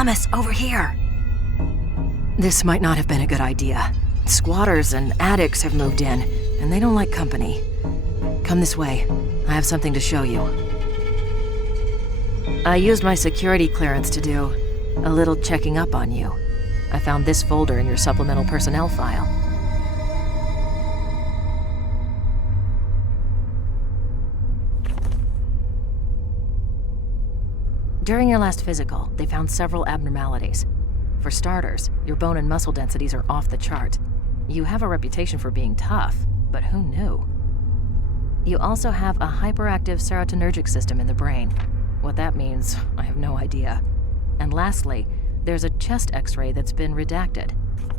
Thomas, over here! This might not have been a good idea. Squatters and addicts have moved in, and they don't like company. Come this way. I have something to show you. I used my security clearance to do a little checking up on you. I found this folder in your supplemental personnel file. During your last physical, they found several abnormalities. For starters, your bone and muscle densities are off the chart. You have a reputation for being tough, but who knew? You also have a hyperactive serotonergic system in the brain. What that means, I have no idea. And lastly, there's a chest x-ray that's been redacted.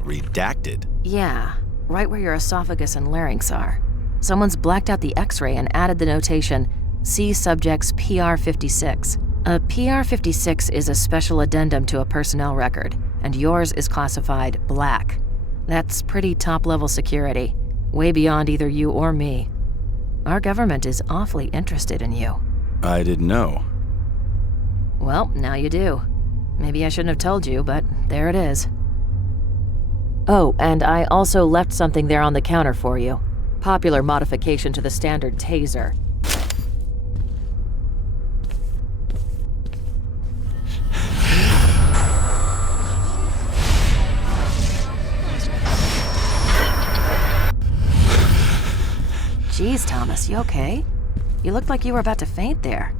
Redacted? Yeah, right where your esophagus and larynx are. Someone's blacked out the x-ray and added the notation, see subject's PR56. A PR56 is a special addendum to a personnel record, and yours is classified black. That's pretty top-level security, way beyond either you or me. Our government is awfully interested in you. I didn't know. Well, now you do. Maybe I shouldn't have told you, but there it is. Oh, and I also left something there on the counter for you. Popular modification to the standard taser. Jeez, Thomas, you okay? You looked like you were about to faint there.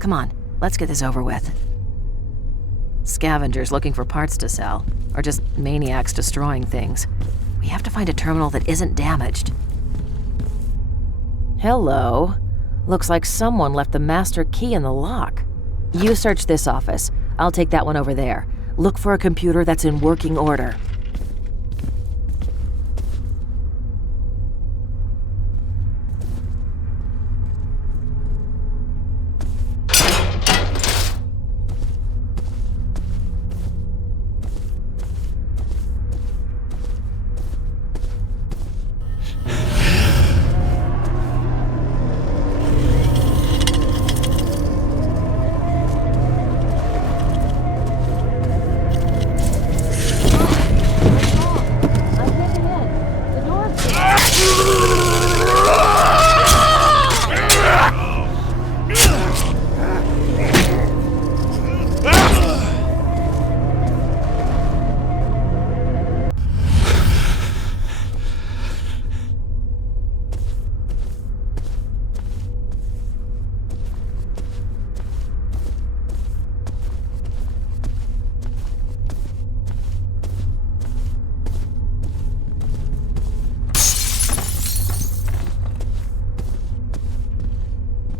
Come on, let's get this over with. Scavengers looking for parts to sell, or just maniacs destroying things. We have to find a terminal that isn't damaged. Hello. Looks like someone left the master key in the lock. You search this office. I'll take that one over there. Look for a computer that's in working order.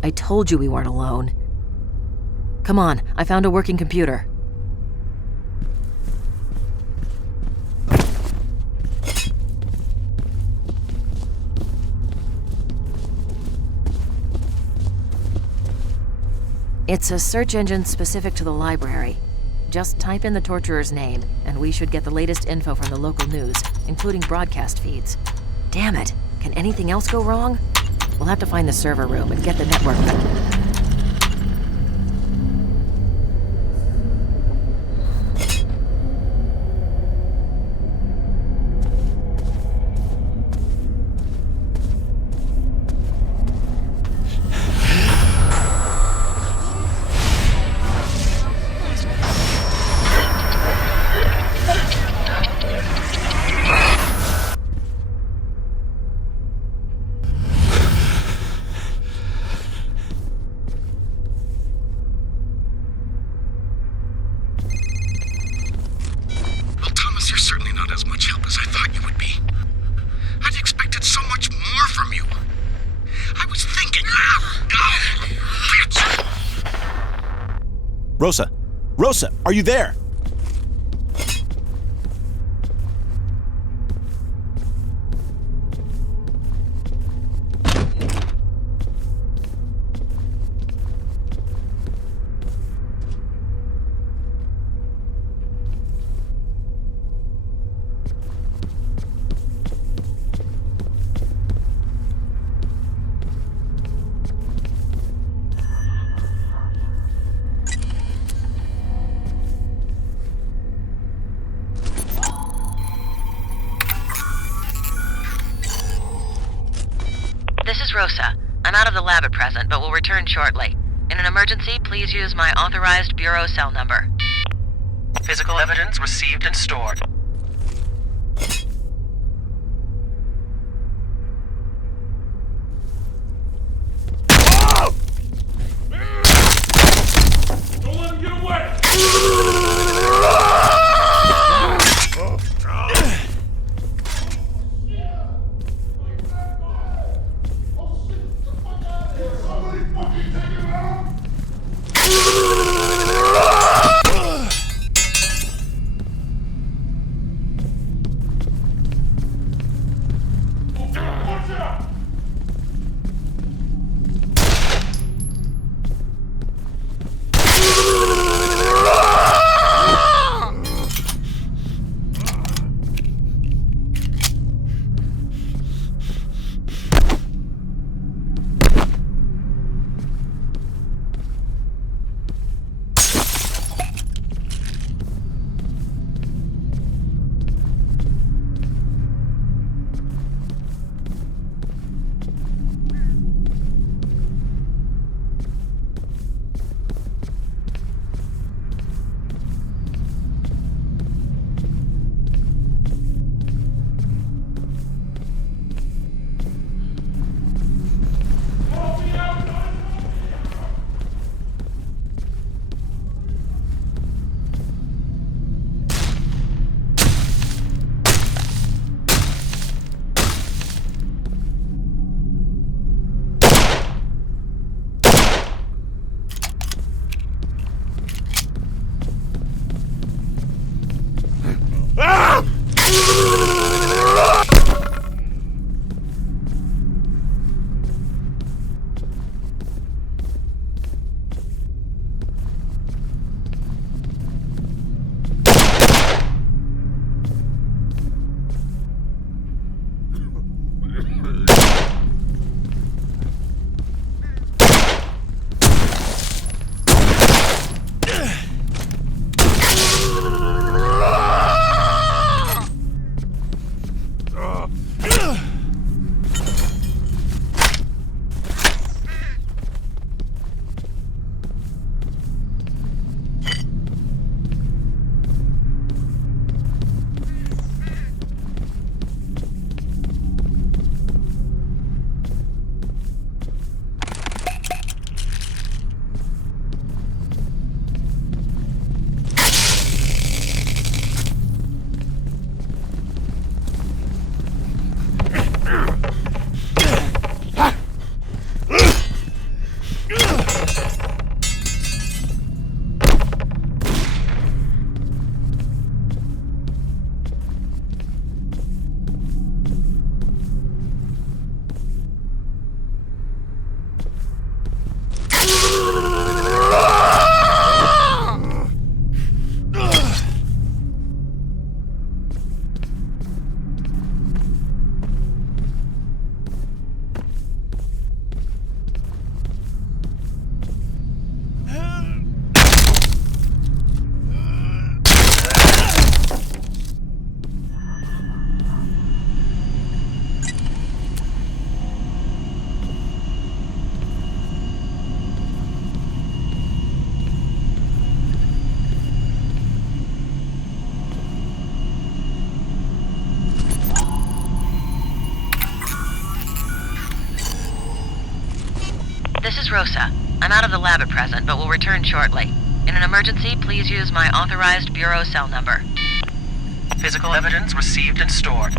I told you we weren't alone. Come on, I found a working computer. It's a search engine specific to the library. Just type in the torturer's name, and we should get the latest info from the local news, including broadcast feeds. Damn it, can anything else go wrong? We'll have to find the server room and get the network. Rosa! Rosa, are you there? This is Rosa. I'm out of the lab at present, but will return shortly. In an emergency, please use my authorized bureau cell number. Physical evidence received and stored. Don't let him get away! This is Rosa. I'm out of the lab at present, but will return shortly. In an emergency, please use my authorized bureau cell number. Physical evidence received and stored.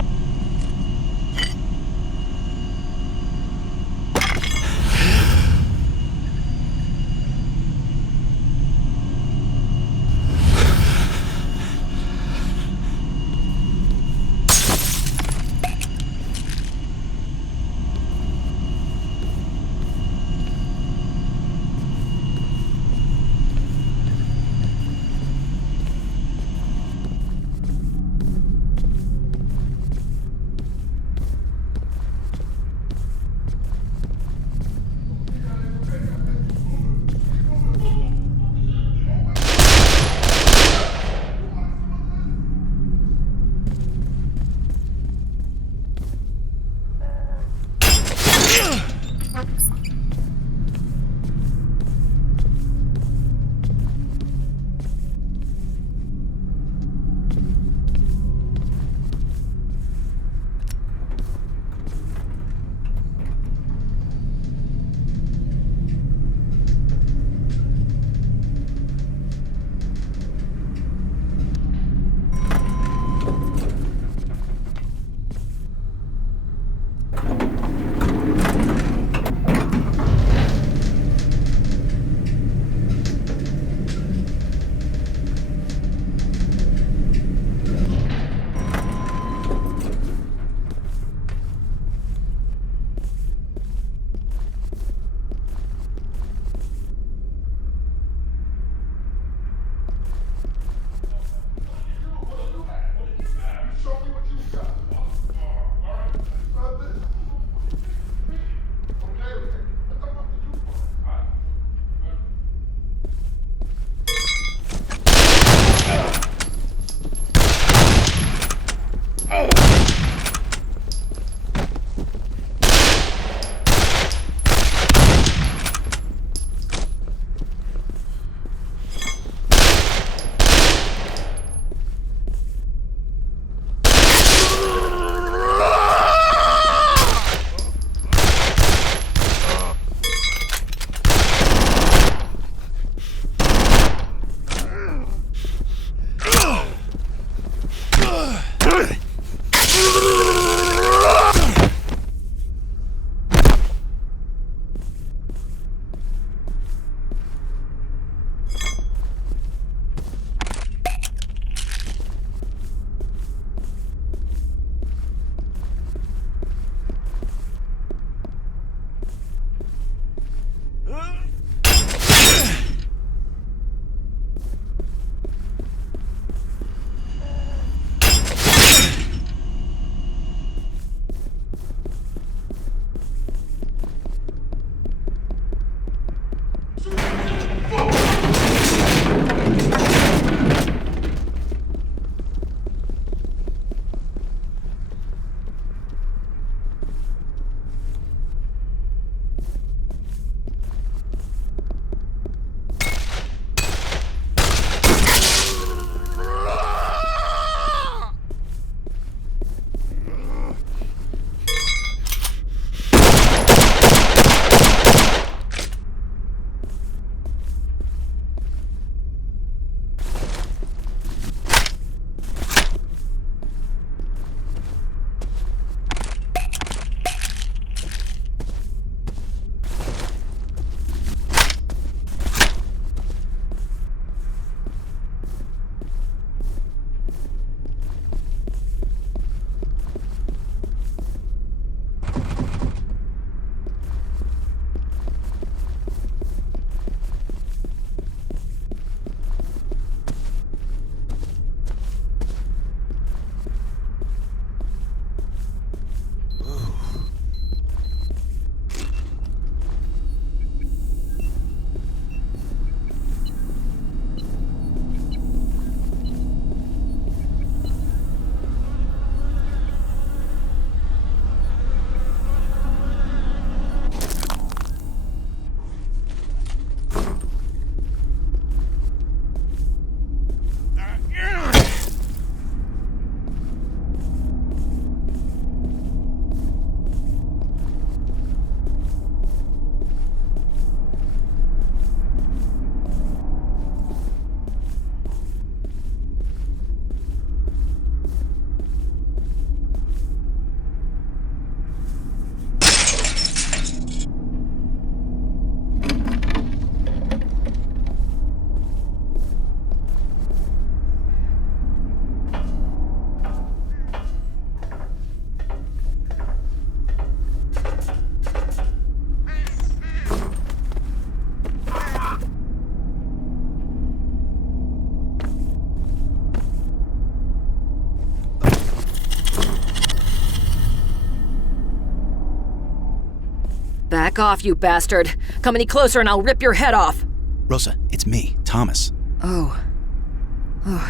Back off, you bastard. Come any closer and I'll rip your head off. Rosa, it's me, Thomas. Oh,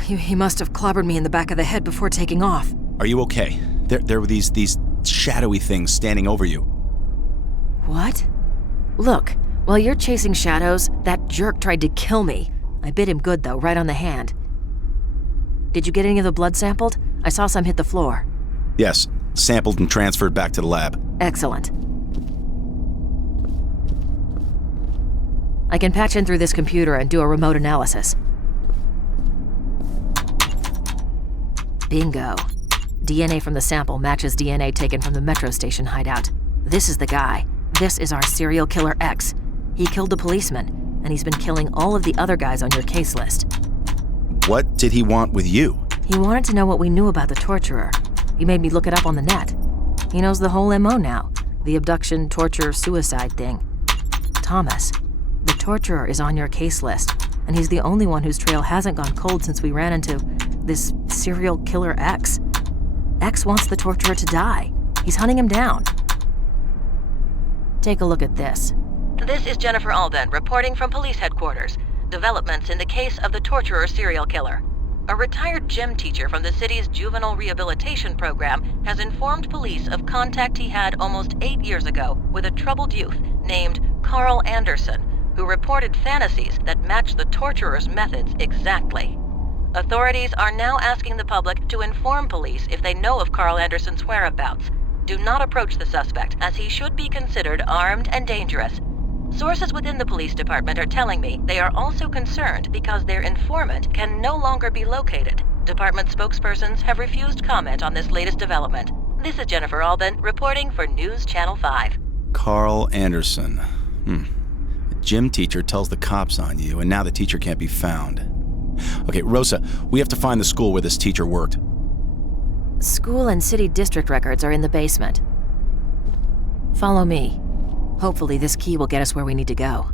he must have clobbered me in the back of the head before taking off. Are you okay? There were these shadowy things standing over you. What? Look, while you're chasing shadows, that jerk tried to kill me. I bit him good though, right on the hand. Did you get any of the blood sampled? I saw some hit the floor. Yes, sampled and transferred back to the lab. Excellent. I can patch in through this computer and do a remote analysis. Bingo. DNA from the sample matches DNA taken from the metro station hideout. This is the guy. This is our serial killer X. He killed the policeman, and he's been killing all of the other guys on your case list. What did he want with you? He wanted to know what we knew about the torturer. He made me look it up on the net. He knows the whole MO now. The abduction, torture, suicide thing. Thomas, the torturer is on your case list, and he's the only one whose trail hasn't gone cold since we ran into this serial killer X. X wants the torturer to die. He's hunting him down. Take a look at this. This is Jennifer Alden reporting from police headquarters. Developments in the case of the torturer serial killer. A retired gym teacher from the city's juvenile rehabilitation program has informed police of contact he had almost 8 years ago with a troubled youth named Carl Anderson, who reported fantasies that match the torturer's methods exactly. Authorities are now asking the public to inform police if they know of Carl Anderson's whereabouts. Do not approach the suspect, as he should be considered armed and dangerous. Sources within the police department are telling me they are also concerned because their informant can no longer be located. Department spokespersons have refused comment on this latest development. This is Jennifer Alden reporting for News Channel 5. Carl Anderson. A gym teacher tells the cops on you, and now the teacher can't be found. Okay, Rosa, we have to find the school where this teacher worked. School and city district records are in the basement. Follow me. Hopefully this key will get us where we need to go.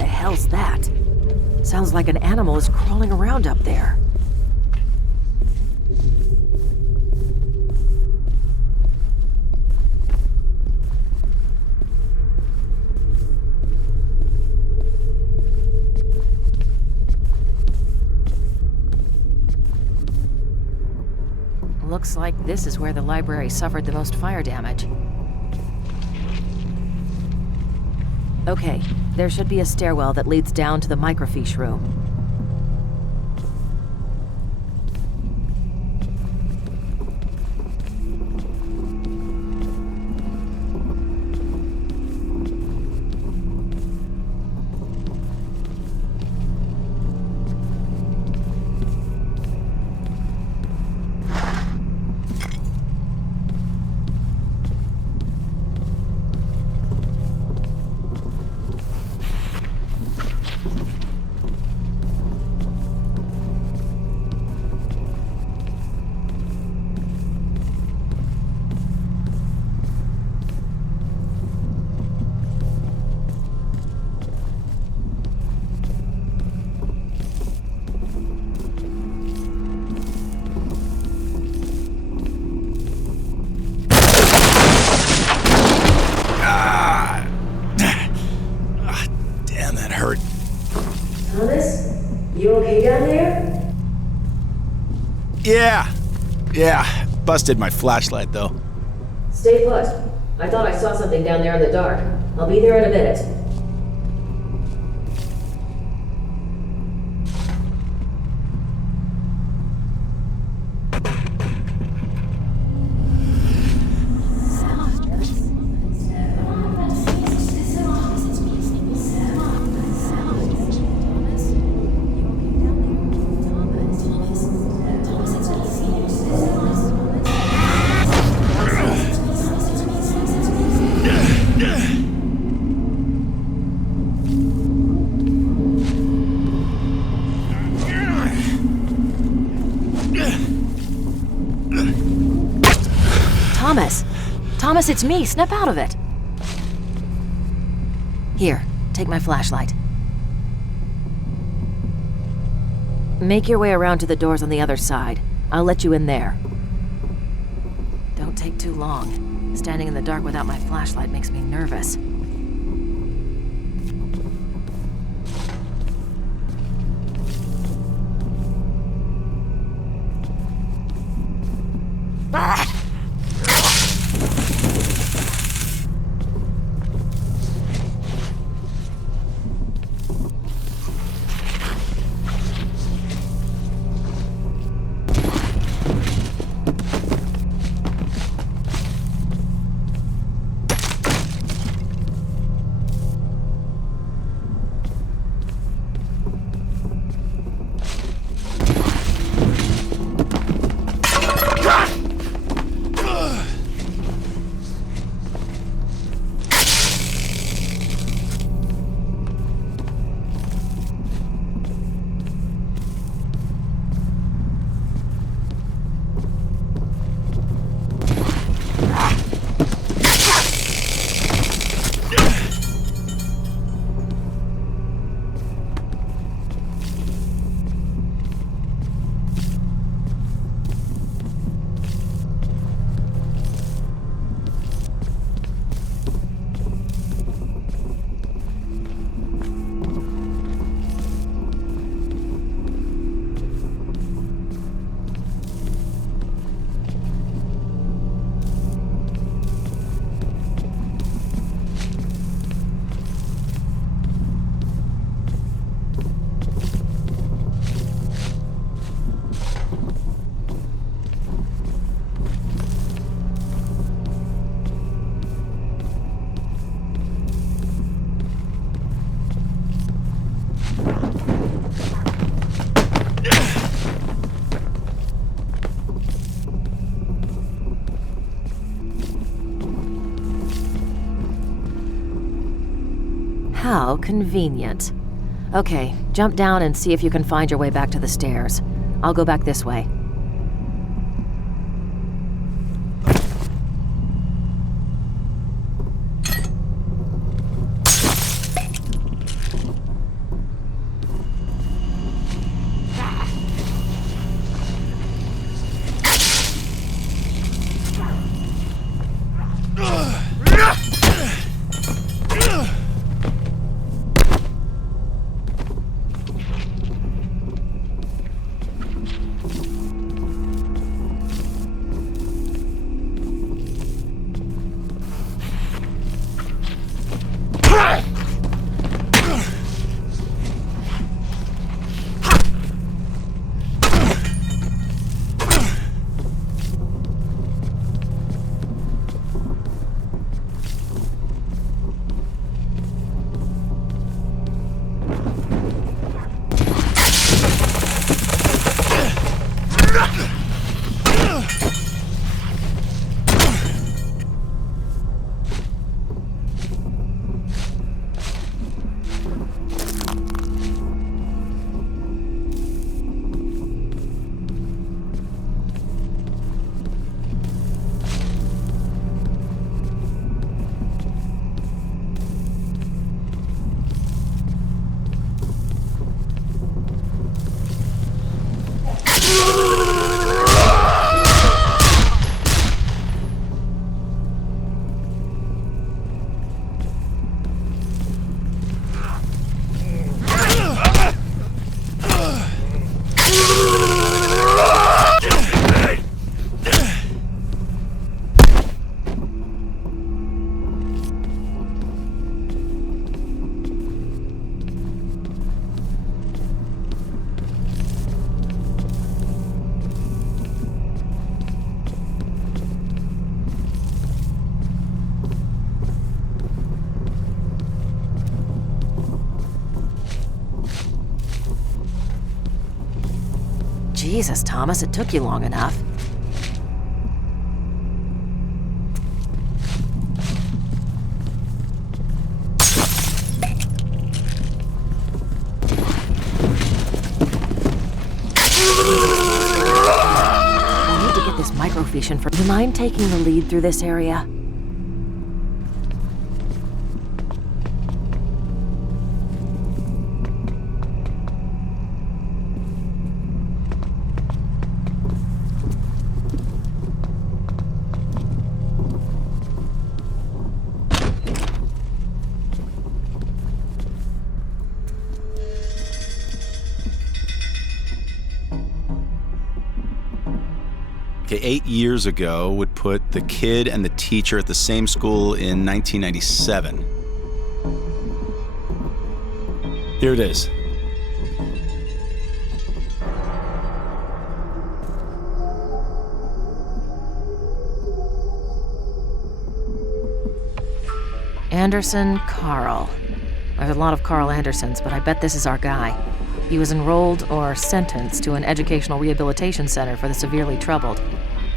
Hell's that? Sounds like an animal is crawling around up there. Looks like this is where the library suffered the most fire damage. Okay, there should be a stairwell that leads down to the microfiche room. Yeah. Busted my flashlight, though. Stay put. I thought I saw something down there in the dark. I'll be there in a minute. Thomas, it's me. Snap out of it. Here, take my flashlight. Make your way around to the doors on the other side. I'll let you in there. Don't take too long. Standing in the dark without my flashlight makes me nervous. How convenient. Okay, jump down and see if you can find your way back to the stairs. I'll go back this way. Jesus, Thomas, it took you long enough. I need to get this microfiche in for... Do you mind taking the lead through this area? Okay, 8 years ago would put the kid and the teacher at the same school in 1997. Here it is. Anderson Carl. There's a lot of Carl Andersons, but I bet this is our guy. He was enrolled or sentenced to an educational rehabilitation center for the severely troubled.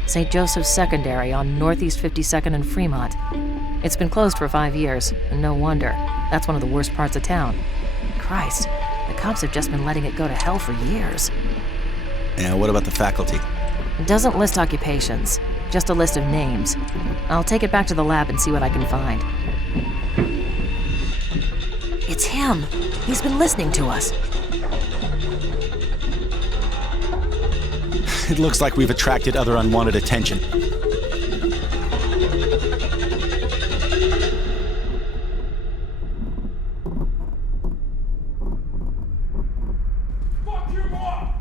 St.Joseph Secondary on Northeast 52nd and Fremont. It's been closed for 5 years, and no wonder. That's one of the worst parts of town. Christ, the cops have just been letting it go to hell for years. And what about the faculty? It doesn't list occupations, just a list of names. I'll take it back to the lab and see what I can find. It's him. He's been listening to us. It looks like we've attracted other unwanted attention. Fuck you up!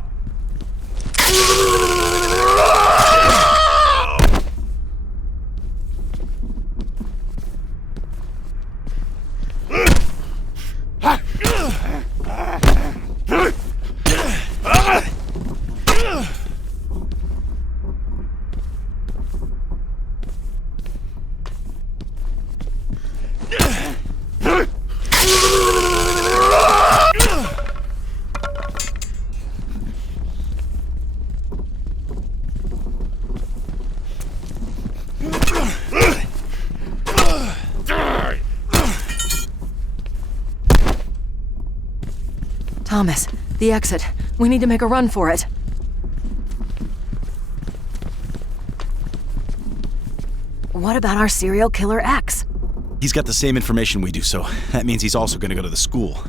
Thomas, the exit. We need to make a run for it. What about our serial killer X? He's got the same information we do, so that means he's also going to go to the school.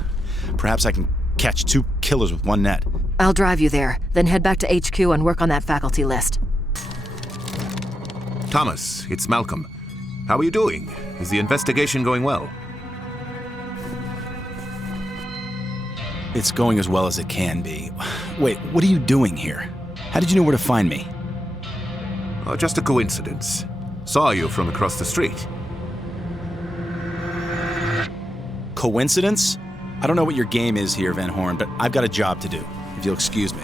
Perhaps I can catch 2 killers with one net. I'll drive you there, then head back to HQ and work on that faculty list. Thomas, it's Malcolm. How are you doing? Is the investigation going well? It's going as well as it can be. Wait, what are you doing here? How did you know where to find me? Oh, just a coincidence. Saw you from across the street. Coincidence? I don't know what your game is here, Van Horn, but I've got a job to do, if you'll excuse me.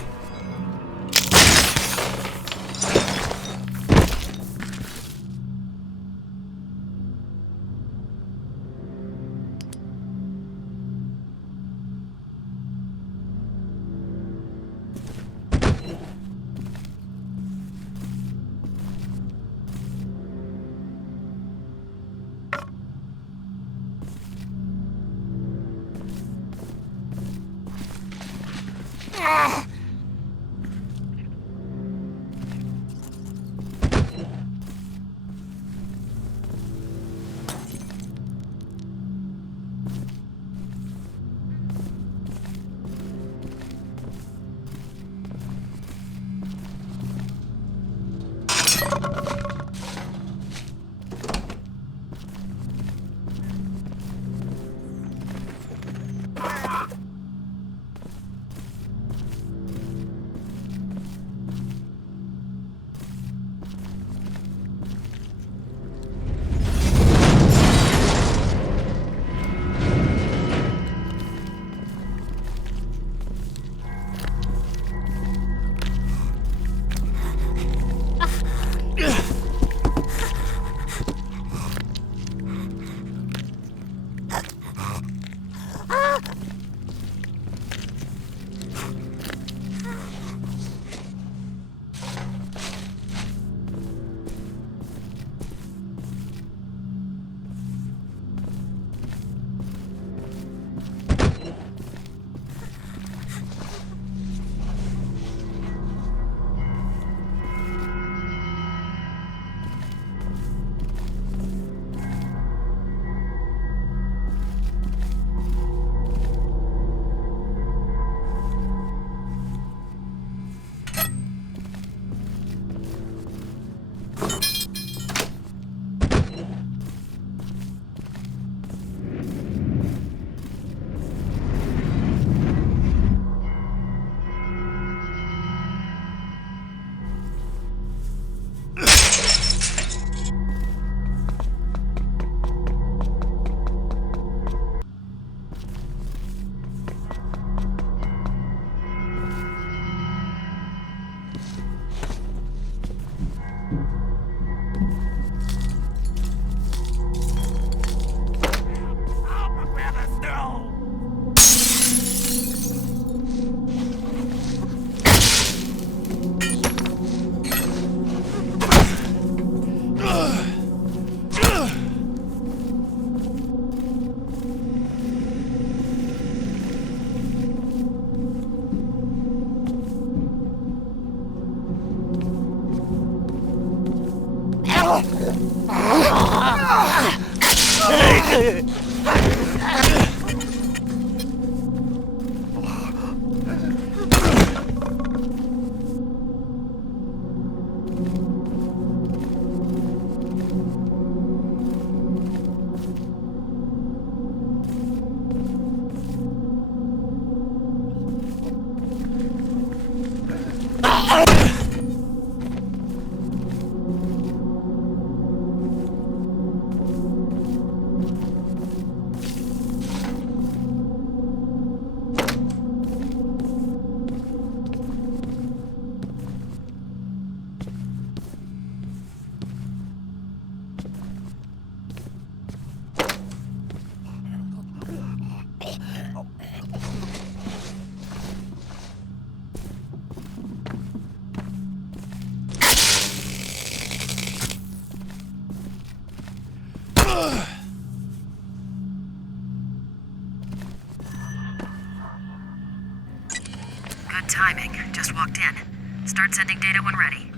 Good timing. Just walked in. Start sending data when ready.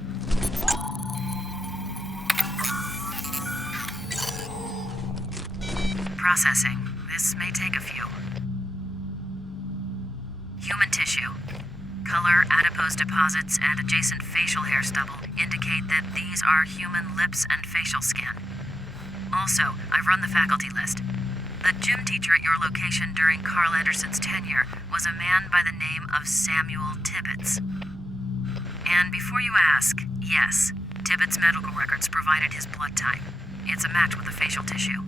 Processing. This may take a few. Human tissue. Color, adipose deposits, and adjacent facial hair stubble indicate that these are human lips and facial skin. Also, I've run the faculty list. The gym teacher at your location during Carl Anderson's tenure was a man by the name of Samuel Tibbets. And before you ask, yes, Tibbets' medical records provided his blood type. It's a match with the facial tissue.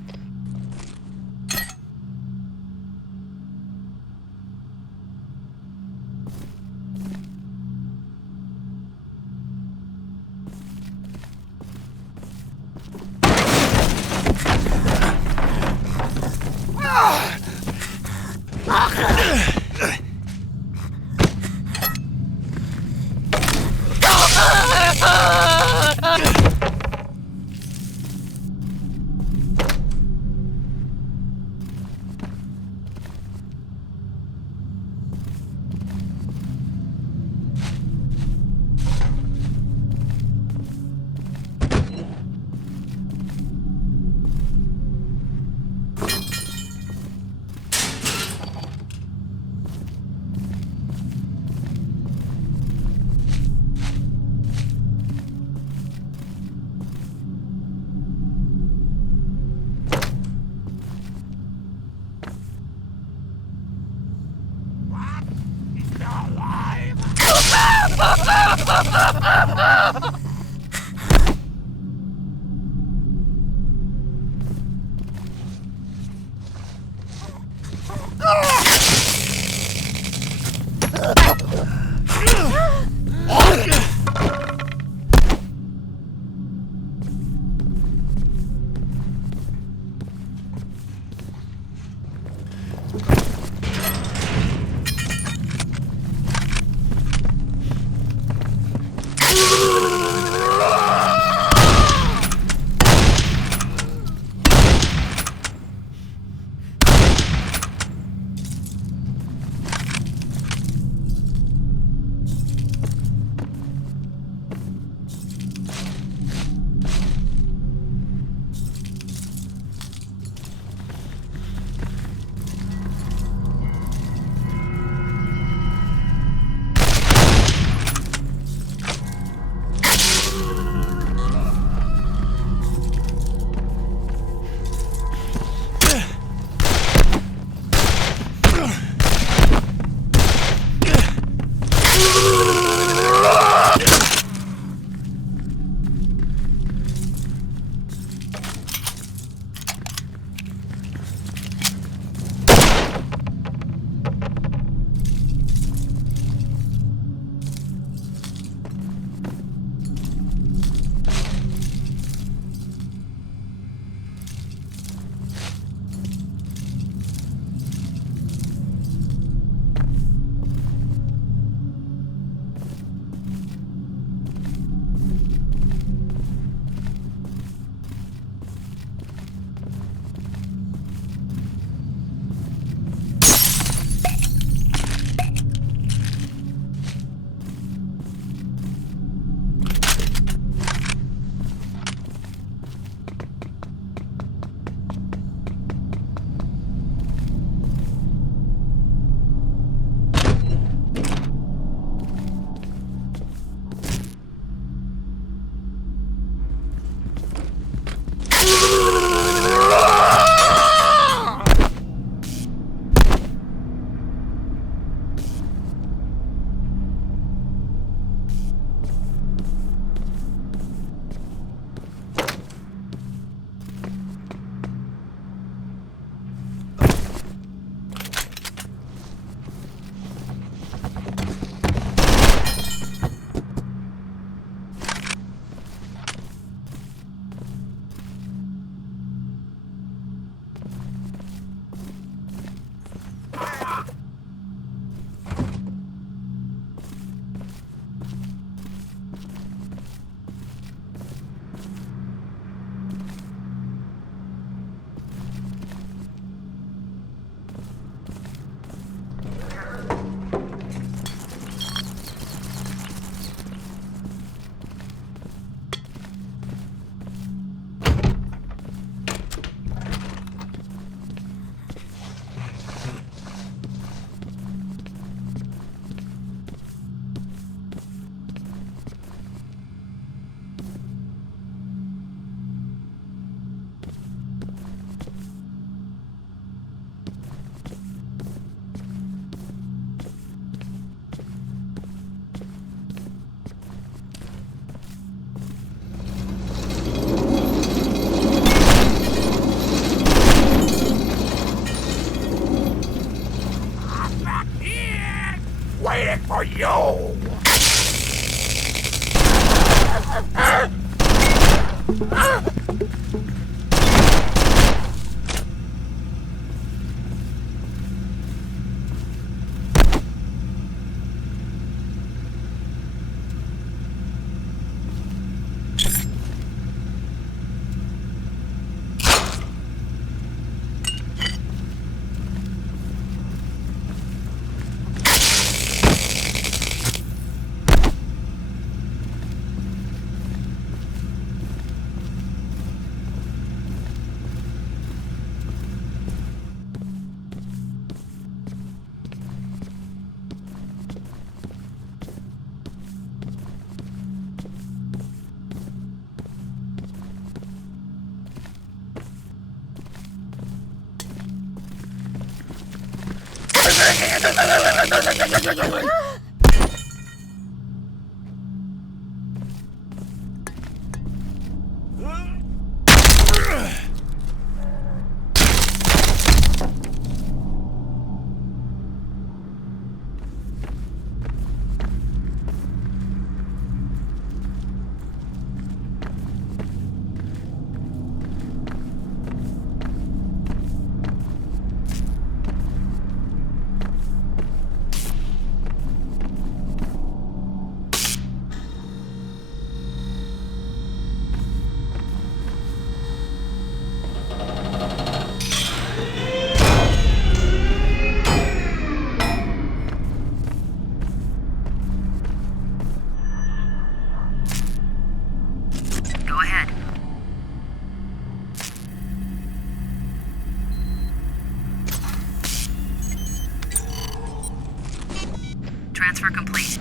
Transfer complete.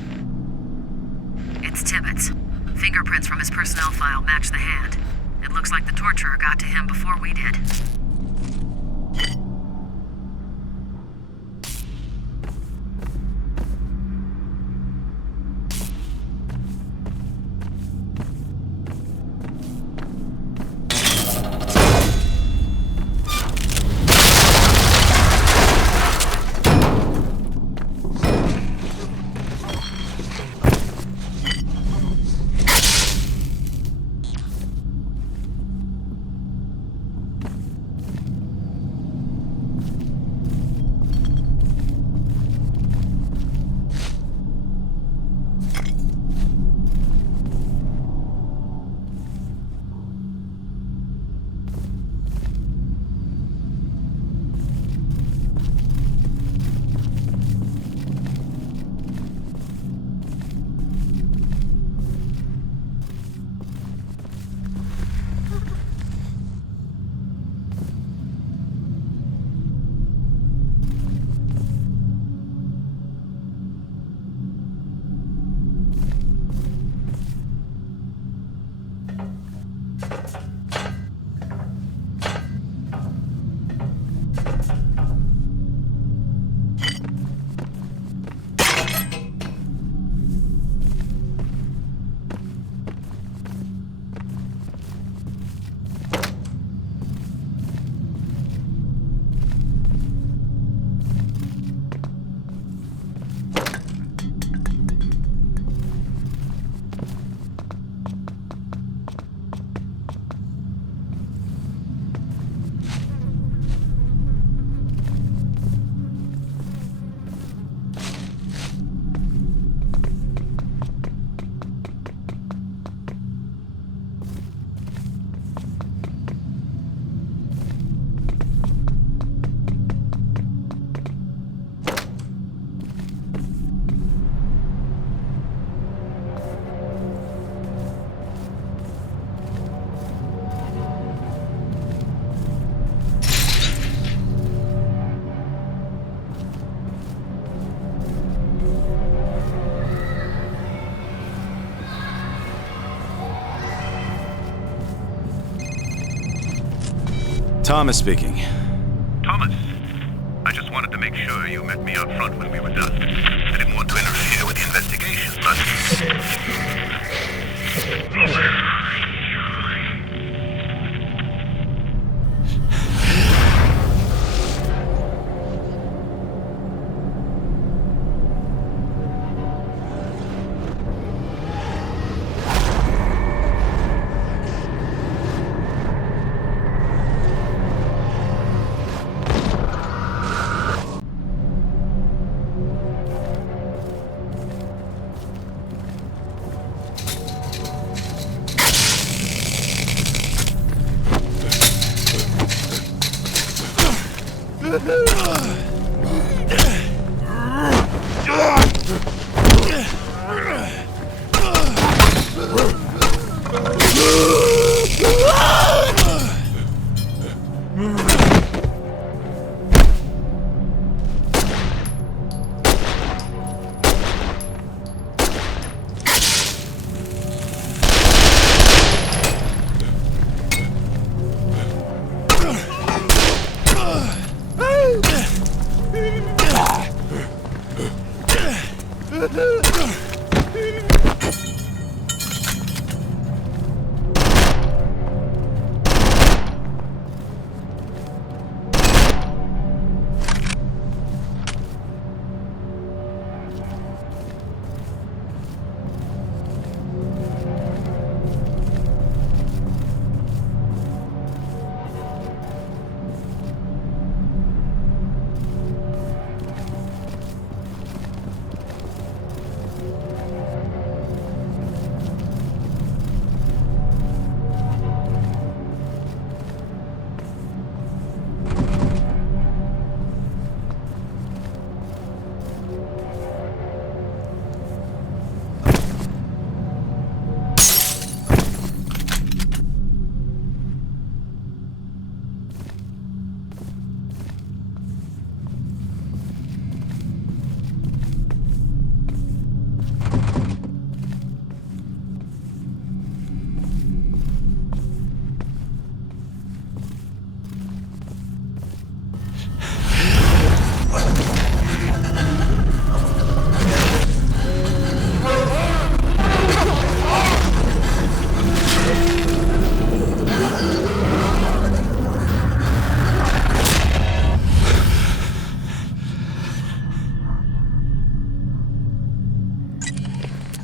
It's Tibbetts. Fingerprints from his personnel file match the hand. It looks like the torturer got to him before we did. Thomas speaking. Thomas, I just wanted to make sure you met me out front when we were done. I didn't want to interfere with the investigation, but...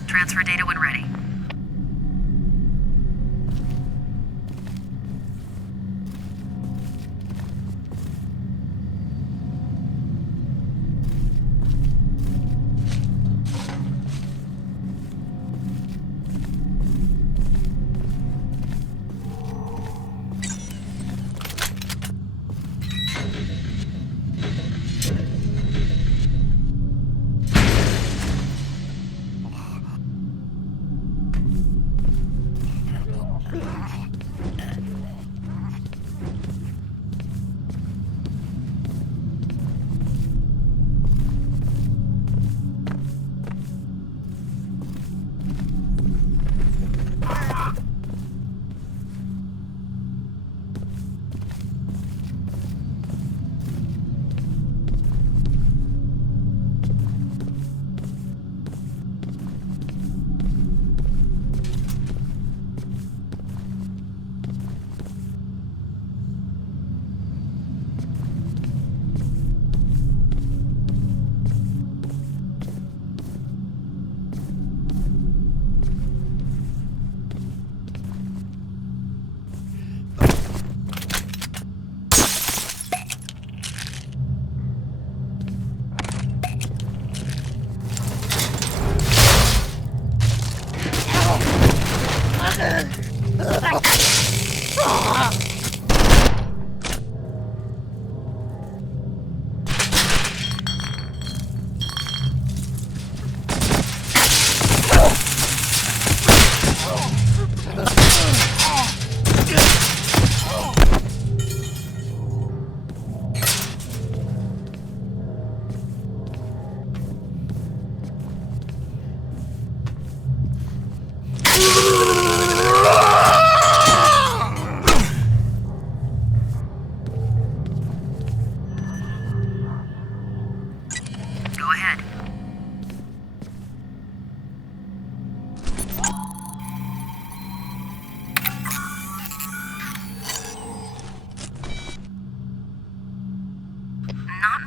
Transfer data when ready.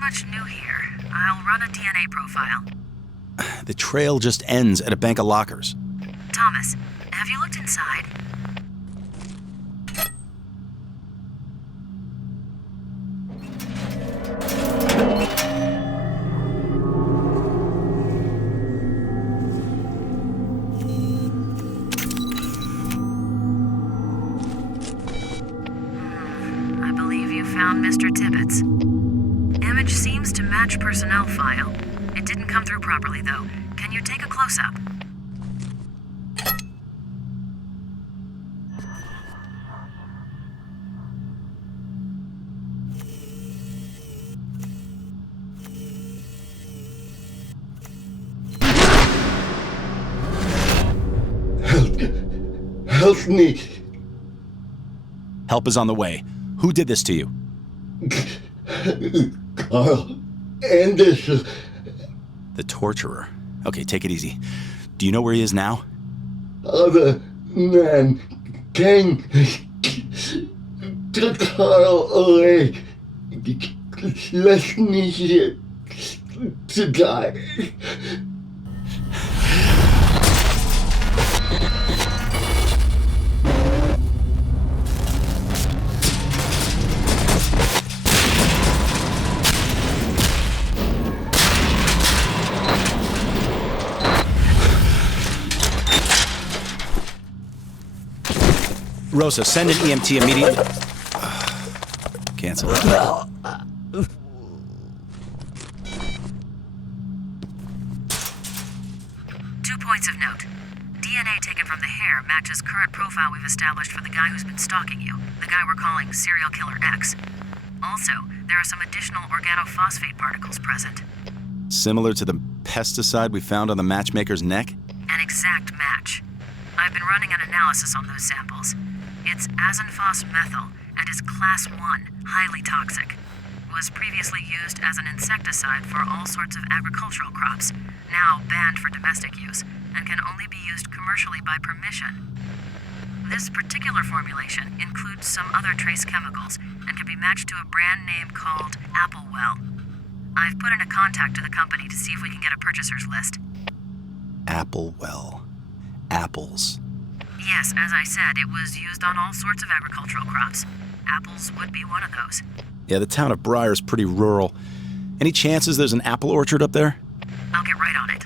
Much new here. I'll run a DNA profile. The trail just ends at a bank of lockers. Thomas, have you looked inside? I believe you found Mr. Tibbetts. match personnel file. It didn't come through properly, though. Can you take a close-up? Help me. Help is on the way. Who did this to you? Carl Anderson. The torturer. Okay, take it easy. Do you know where he is now? Other man came to Carl away. Left me here to die. Rosa, send an EMT immediately. Cancel it. 2 points of note. DNA taken from the hair matches current profile we've established for the guy who's been stalking you, the guy we're calling Serial Killer X. Also, there are some additional organophosphate particles present. Similar to the pesticide we found on the matchmaker's neck? An exact match. I've been running an analysis on those samples. It's azinphos-methyl and is class 1, highly toxic. Was previously used as an insecticide for all sorts of agricultural crops, now banned for domestic use, and can only be used commercially by permission. This particular formulation includes some other trace chemicals and can be matched to a brand name called Applewell. I've put in a contact to the company to see if we can get a purchaser's list. Applewell. Apples. Yes, as I said, it was used on all sorts of agricultural crops. Apples would be one of those. Yeah, the town of Briar's pretty rural. Any chances there's an apple orchard up there? I'll get right on it.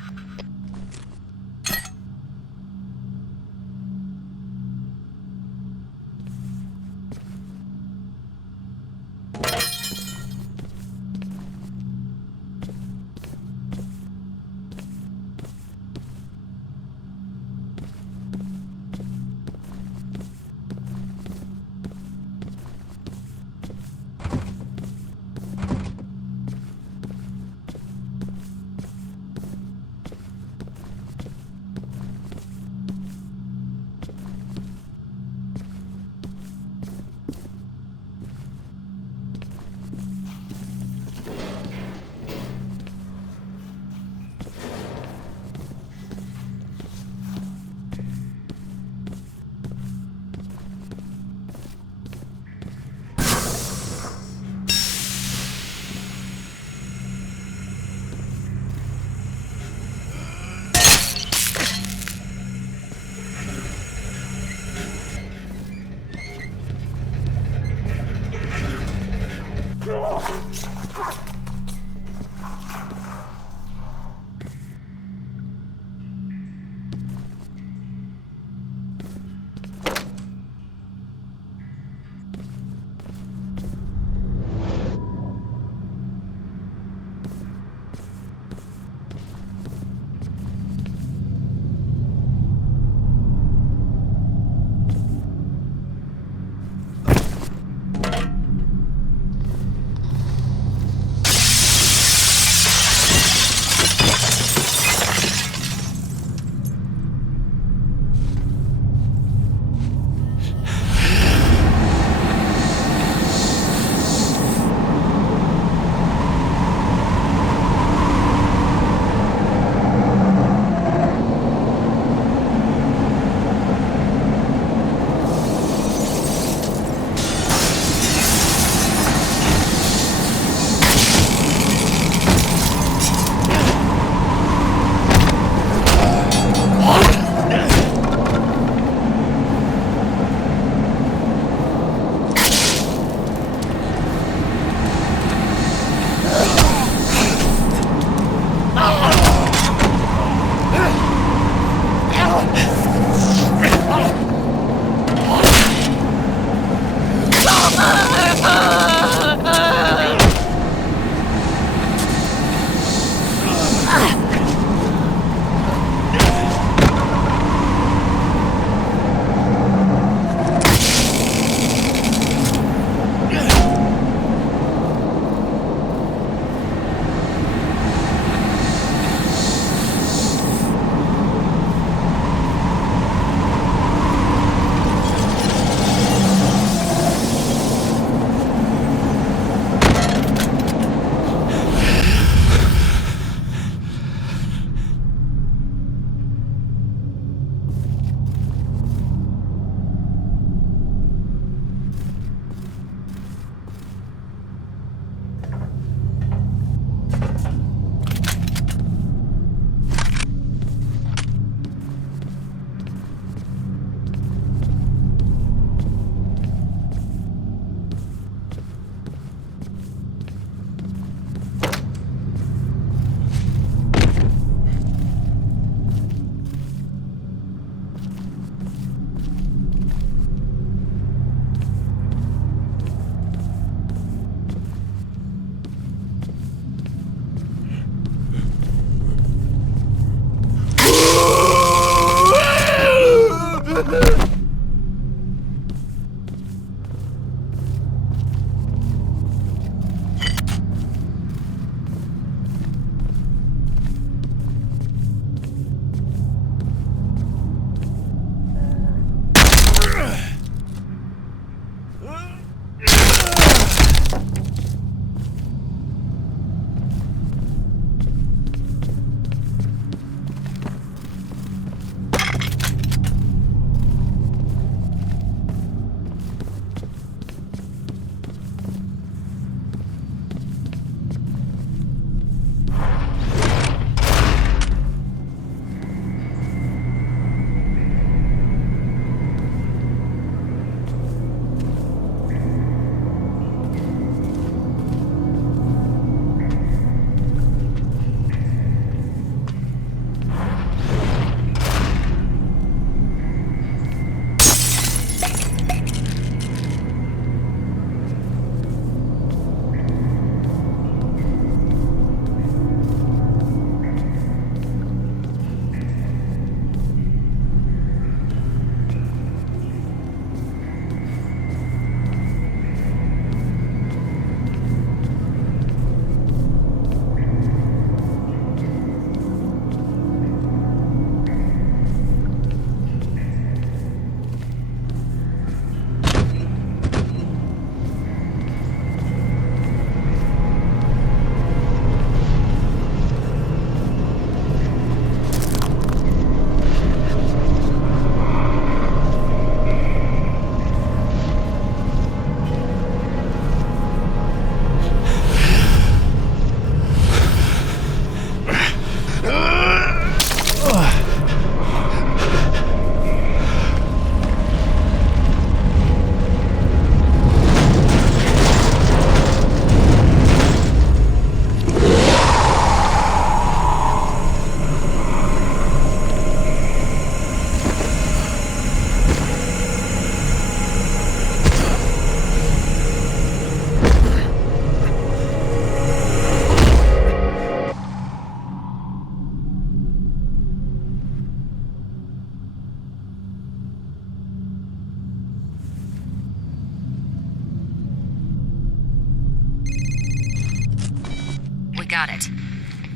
got it.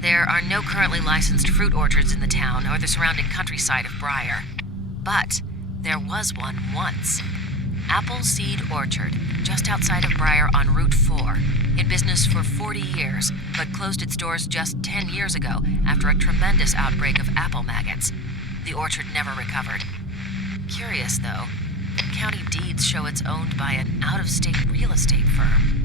There are no currently licensed fruit orchards in the town or the surrounding countryside of Briar. But there was one once. Appleseed Orchard, just outside of Briar on Route 4. In business for 40 years, but closed its doors just 10 years ago after a tremendous outbreak of apple maggots. The orchard never recovered. Curious, though, county deeds show it's owned by an out-of-state real estate firm.